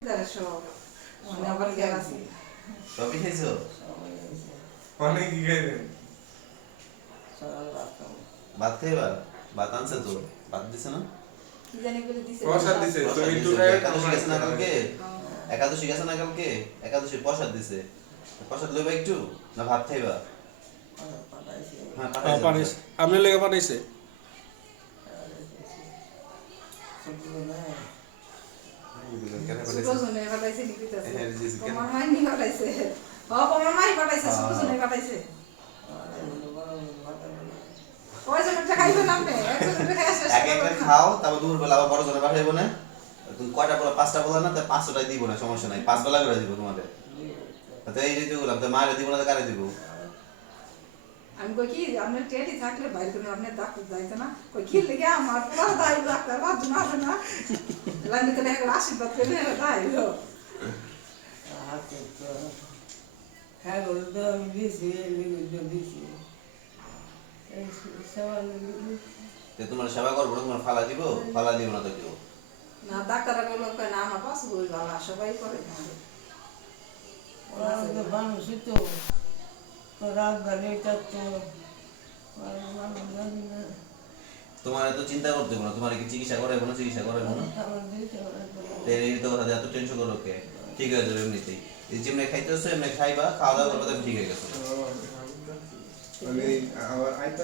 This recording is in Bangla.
সবই খাইছো? অনেক কি খাইবেন? ভাত খাইবা? ভাত আনছে তো, ভাত দিছে না? প্রসাদ দিছে, প্রসাদ তুমি একটু দিছে, খাই একাদশী গেছে না কালকে? একাদশী গেছে না কালকে? একাদশীর প্রসাদ দিছে। প্রসাদ লইবা একটু না ভাত খাইবা? হ্যাঁ পাঠাইছে পাঠাইছে আপনি লেগে পাঠাইছে খাও, তারপর দুপুর বেলা আবার বড় জনে পাঠাইবো না। তুমি কয়টা বলা? পাঁচটা বলা না, তাই 500টাই দিব না, সমস্যা নাই। 5 বেলা করে দিব তোমাদের। তো এই যে বললাম, তো মায়ের দিব না, তো কারে দিব? আমি কই কি আপনার টেটি থাকলে বাইরে করে আপনি ডাক্তার যাইতে না কই কি লেগে আমার পুরো দাই ডাক্তার বাদ না না লাইনে তো একটা আশীর্বাদ করে না দাই হলো হ্যাঁ বলতো তো আমি দিয়েছি দিয়েছি এই সেবা তো তোমার সেবা করবো না, তোমার ফালা দিব? ফালা দিব না তো কেউ। না ডাক্তাররা বললো কই না আমার পাশে বই বাবা সবাই করে আমাদের ওরা তো মানুষই তো রাত গাড়ি তো তোমার এত চিন্তা করতে হবে না, তোমার কি চিকিৎসা করে কোনো চিকিৎসা করে কোনো? এই তো কথা এত টেনশন করো কে? ঠিক হয়ে যাবে এমনিতেই। এই যেমনি খাইতেছো এমনি খাইবা, খাওয়া দাওয়া করবে, ঠিক হয়ে গেছে। আমি আবার আইতো